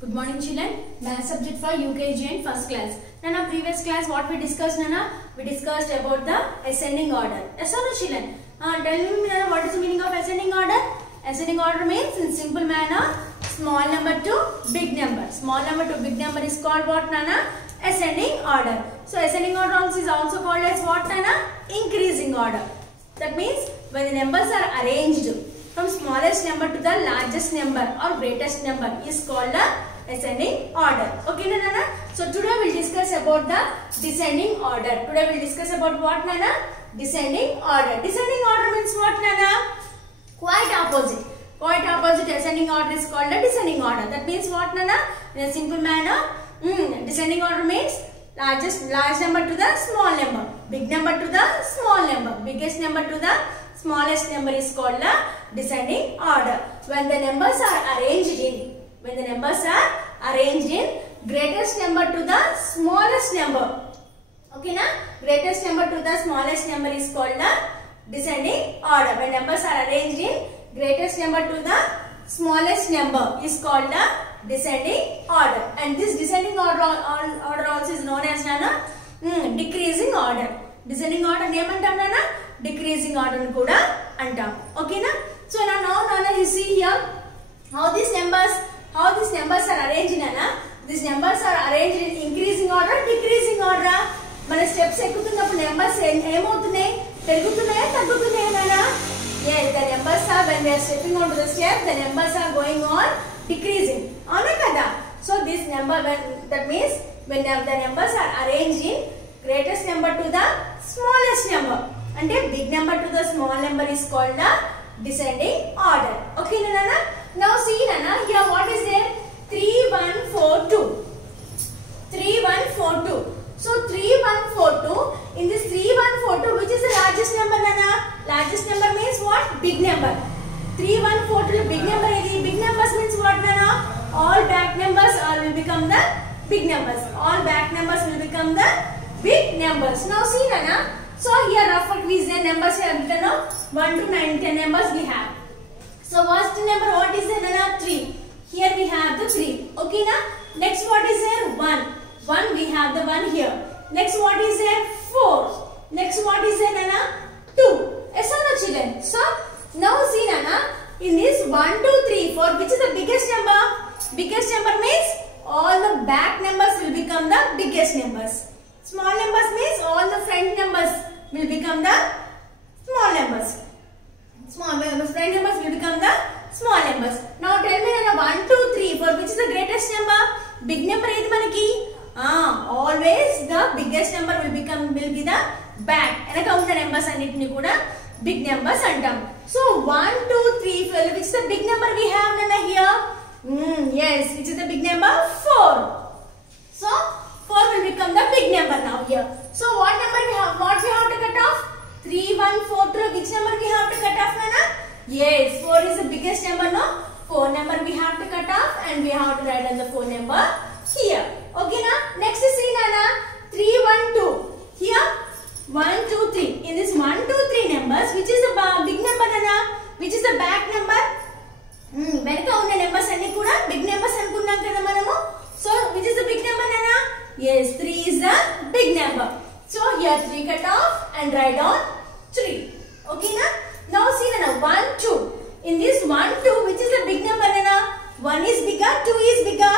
Good morning children. Math subject for UKG and first class. Nana, previous class what we discussed, Nana? We discussed about the ascending order. Yes or no children? Tell me Nana, what is the meaning of ascending order? Ascending order means in simple manner, small number to big number. Small number to big number is called what, Nana? Ascending order. So ascending order also is also called as what, Nana? Increasing order. That means when the numbers are arranged from smallest number to the largest number or greatest number is called the ascending order. Okay, Nana? So today we will discuss about the descending order. Today we will discuss about what, Nana? Descending order. Descending order means what, Nana? Quite opposite. Quite opposite ascending order is called the descending order. That means what, Nana? In a simple manner, descending order means large number to the small number, big number to the small number, biggest number to the smallest number is called the descending order. When the numbers are arranged in greatest number to the smallest number. Okay, na? Greatest number to the smallest number is called the descending order. When numbers are arranged in greatest number to the smallest number is called the descending order. And this descending order also is known as, Nana, decreasing order. Descending order name antam, Nana? Decreasing order kuda antam. Okay, na? So now, Nana, you see here how these numbers are arranged, Nana. These numbers are arranged in increasing order, decreasing order. Mana steps ekkutunnappudu numbers emoutunayi, perugutunnaya, taggutunnaya, Nana? Yes, the numbers are, when we are stepping onto the step, the numbers are going on decreasing. Avuna kada? So this number, that means when the numbers are arranged in greatest number to the smallest number, and a big number to the small number is called the descending order. Okay, Nana? Now see, Nana, here what is there? 3, 1, 4, 2. 3, 1, 4, 2. So 3, 1, 4, 2. In this 3, 1, 4, 2, which is the largest number, Nana? Largest number means what? Big number. 3, 1, 4, 2, big number. Big numbers means what, Nana? All back numbers will become the big numbers. All back numbers will become the big numbers. Now see, Nana. So here roughly quiz the numbers here written now. 1 to 9, 10 numbers we have. So first number what is there, Nana? 3. Here we have the 3. Okay, na? Next what is there? 1. 1 we have the 1 here. Next what is there? 4. Next what is there, Nana? 2. Yes or no, children? So now see, Nana, in this 1, 2, 3, 4, which is the biggest number? Biggest number means all the back numbers will become the biggest numbers. Small numbers means all the front numbers will become the small numbers. Front numbers will become the small numbers. Now tell me, Nana, 1, 2, 3, 4, which is the greatest number? Big number is manaki. Always the biggest number will be the back. And count the numbers and it kuda big numbers antam. So 1, 2, 3, 4, which is the big number we have, Nana, here? Yes, which is the big number? 4. So 4 will become the big number now here. So what number we have? What we have to cut off? 3, 1, 4, 2. Which number we have to cut off, Nana? Yes, 4 is the biggest number, no? 4 number we have to cut off and we have to write on the 4 number here. Okay, na? Next is see, Nana. 3, 1, 2. Here 1, 2, 3. In this 1, 2, 3 numbers, which is the big number, Nana? Which is the back number? Venuka unna numbers anni kuda big numbers anukunnam kada manamu. So which is the big number, Nana? Yes, 3 is the big number. So here 3 cut off and write down 3. Okay, na? Now see, Nana, 1, 2. In this 1, 2, which is the big number, Nana? 1 is bigger, 2 is bigger.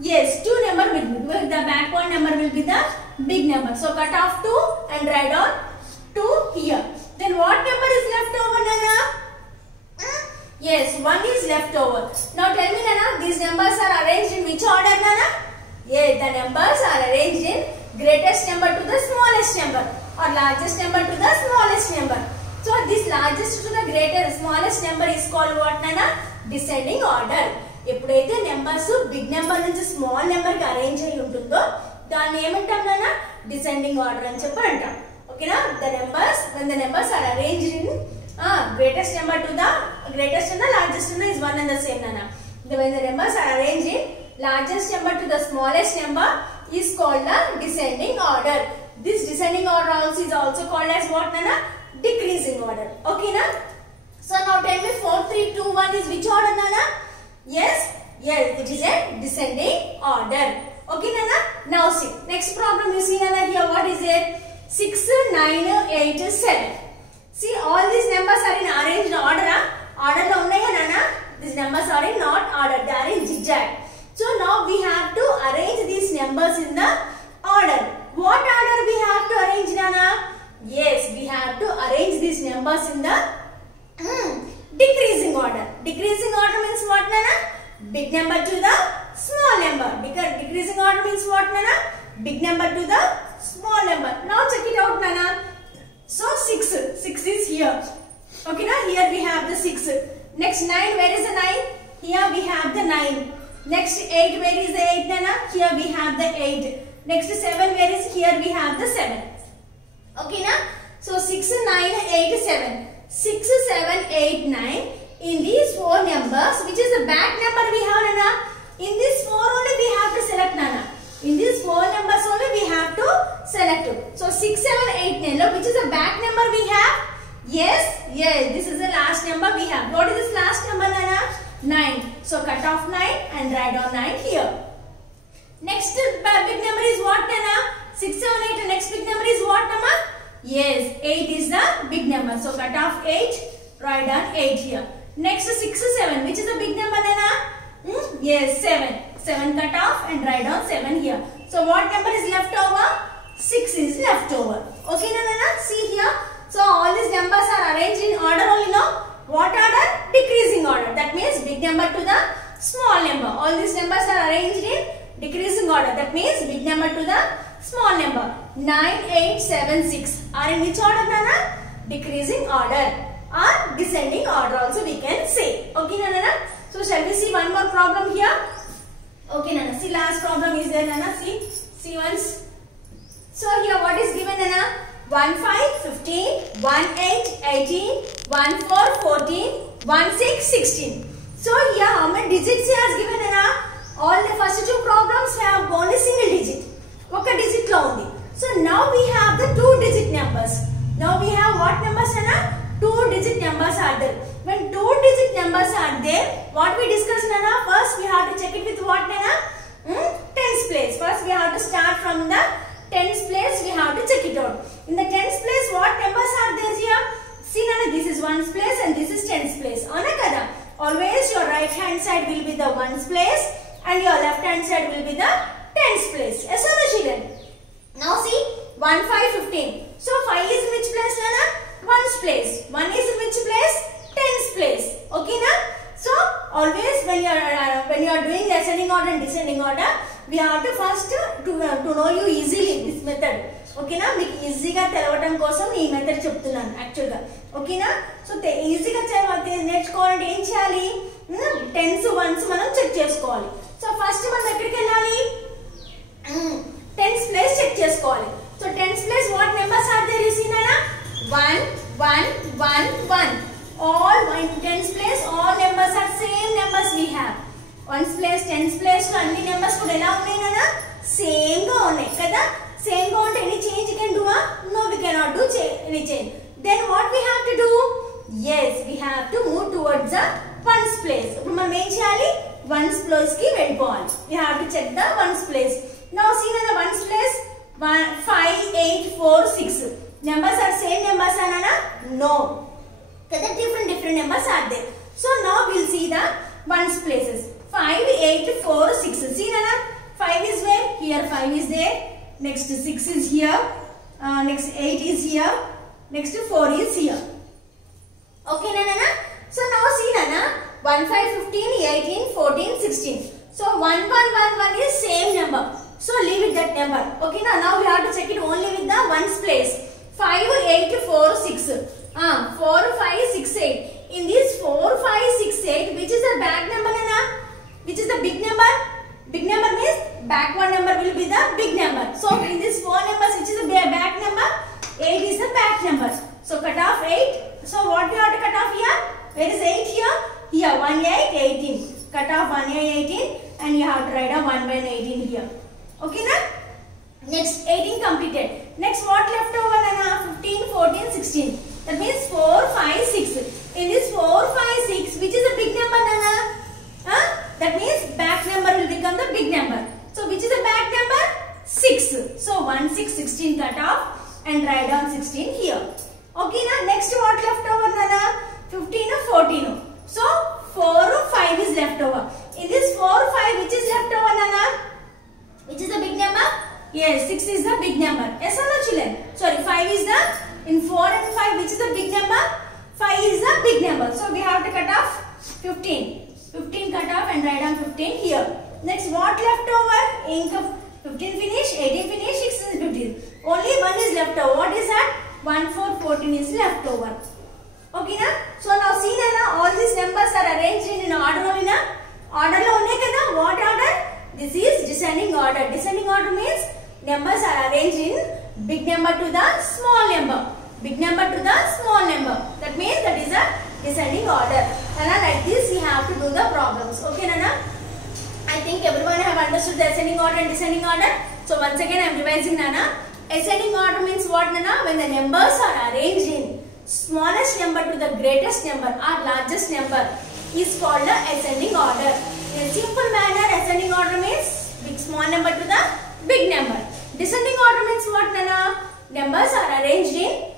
Yes, 2 number will be, the back one number will be the big number. So cut off 2 and write down 2 here. Then what number is left over, Nana? Yes, 1 is left over. Now tell me, Nana, these numbers are arranged in which order, Nana? Yes, the numbers are arranged in greatest number to the smallest number or largest number to the smallest number. So this largest to the smallest number is called what, Nana? Descending order. ఎప్పుడైతే numbers big number నుంచి small number కి arrange అయి ఉంటుందో దాన్ని ఏమంటాం, Nana? Descending order అని చెప్పి అంటాం. ఓకేనా? The numbers, when the numbers are arranged in greatest number to the greatest and the largest number is one and the same, Nana. When the numbers are arranged in largest number to the smallest number is called the descending order. This descending order also is also called as what, Nana? Decreasing order. Okay, na? So now tell me 4, 3, 2, 1 is which order, Nana? Yes, Yes, it is a descending order. Okay, Nana? Now see. Next problem you see, Nana, here. What is it? 6, 9, 8, 7. See, all these numbers are in arranged order. Order lo unnaya, Nana? These numbers are in not order. They are in zigzag. So now we have to arrange these numbers in the order. What order we have to arrange, Nana? Yes, we have to arrange these numbers in the decreasing order. Decreasing order means what, Nana? Big number to the small number. Because decreasing order means what, Nana? Big number to the small number. Now check it out, Nana. So 6. 6 is here. Okay, now here we have the 6. Next 9, where is the 9? Here we have the 9. Next 8, where is the 8, Nana? Here we have the 8. Next 7, where is? Here we have the 7. Okay, na? So 6, 9, 8, 7. 6, 7, 8, 9. In these 4 numbers, which is the back number we have, Nana? In this 4 only we have to select, Nana. In these 4 numbers only we have to select. So 6, 7, 8, 9. Which is the back number we have? Yes, this is the last number we have. What is this last number, Nana? 9. So cut off 9 and write down 9 here. Next big number is what, Nana? 6, 7, 8. And next big number is what, Nana? Yes, 8 is the big number. So cut off 8, write down 8 here. Next 6, 7. Which is the big number, Nana? Yes, 7. 7 cut off and write down 7 here. So what number is left over? 6 is left over. Okay, Nana? See here. So all these numbers are arranged in order only, no? What order? Decreasing order. That means big number to the small number. All these numbers are arranged in decreasing order. That means big number to the small number. 9, 8, 7, 6 are in which order, Nana? Decreasing order or descending order also we can say. Okay, Nana? So shall we see one more problem here? Okay, Nana. See, last problem is there, Nana. See once. So here what is given, Nana? 1, 5, 15, 1, 8, 18, 1, 4, 14, 1, 6, 16. So here how many digits he has given, Nana? All the first 2 problems have only single digit. Oka digit lo undi. So now we have the 2-digit numbers. Now we have what numbers, Nana? 2-digit numbers are there. When 2-digit numbers are there, what we discussed, Nana? First we have to check it with what, Nana? Tens place. First we have to start from the tens place. We have to check it out. In the tens place, what numbers are there here? See, Nana, this is ones place and this is tens place. Anakada. Always your right hand side will be the ones place and your left hand side will be the tens place. Yes or no, children? Now see, 1, 5, 15. So 5 is in which place, Nana? Ones place. 1 is in which place? Tens place. Okay, na? So always when you are doing ascending order and descending order, we have to first to know you easily this method. Okay, na? Meeku easy ga telavadam kosam ee method cheptunnanu actually ga. Okay, na? So easy ga నేర్చుకోవాలంటే ఏం చేయాలి? Tens ones మనం check చేసుకోవాలి. So first మనం ఎక్కడికి వెళ్ళాలి? Tens place check చేసుకోవాలి. So tens place what numbers are there, you see, Nana? 1, 1, 1, 1. All in tens place all numbers are same numbers we have. Ones place, tens place లో అన్ని numbers కూడా ఎలా ఉన్నాయి, Nana? Same గా ఉన్నాయి కదా? Same గా ఉంటే any change can do? No, we cannot do any change. Then what we have to do? Yes, we have to move towards the ones place. ఇప్పుడు మనం ఏం చేయాలి? Ones place కి వెళ్ళిపోవాలి. We have to check the ones place. Now see, Nana, ones place 5, 8, 4, 6. Numbers are same numbers, Nana? No. Because different numbers are there. So now we'll see the ones places. 5, 8, 4, 6. See, Nana? 5 is where? Here 5 is there. Next 6 is here. Next 8 is here. Next 4 is here. Okay, Nana? So now see, Nana? 1, 5, 15, 18, 14, 16. So 1, 1, 1, 1 is same number. So leave it that number. Okay, now we have to check it only with the ones place. 5, 8, 4, 6. 4, 5, 6, 8. In this 4, 5, 6, 8, which is the back number, Nana? Which is the big number? Big number means back one number will be the big number. So in this 4 numbers, which is the back number? 8 is the back number. So cut off 8. So what we have to cut off here? Where is 8 here? Here 1, 8, 18. Cut off 1, 8, 18 and you have to write down 1 by 18 here. Okay, na? Next 18 completed. Next what left over, Nana? 15, 14, 16. That means 4, 5, 6. In this 4, 5, 6, which is a big number, Nana? That means back number will become the big number. So which is the back number? 6. So 1, 6, 16 cut off and write down 16 here. Okay, now next what left over, Nana? 15 or 14. So 4 or 5 is left over. In this 4 or 5, which is left over, Nana? Which is the big number? Yes, 6 is the big number. Yes or no, children? Sorry, 5 is the, in 4 and 5, which is the big number? 5 is the big number. So we have to cut off 15. 15 cut off and write down 15 here. Next, what left over? Ink of 15 finish, 18 finish, 16 15. Only 1 is left over. What is that? 1, 4, 14 is left over. Okay, na? So now see, na, all these numbers are arranged in order only, na? Order lo unne kada? What order? This is descending order. Descending order means numbers are arranged in big number to the small number. Big number to the small number. That means that is a descending order. Nana, like this we have to do the problems. Okay, Nana? I think everyone have understood the ascending order and descending order. So once again I am revising, Nana. Ascending order means what, Nana? When the numbers are arranged in smallest number to the greatest number or largest number is called the ascending order. In a simple manner, ascending order means big small number to the big number. Descending order means what, Nana? Numbers are arranged in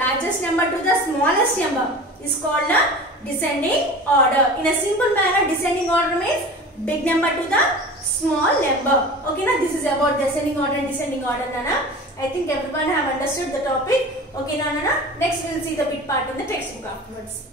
largest number to the smallest number is called the descending order. In a simple manner, descending order means big number to the small number. Okay, now this is about descending order and descending order, Nana. I think everyone have understood the topic. Okay, Nana. Next we will see the bit part in the textbook afterwards.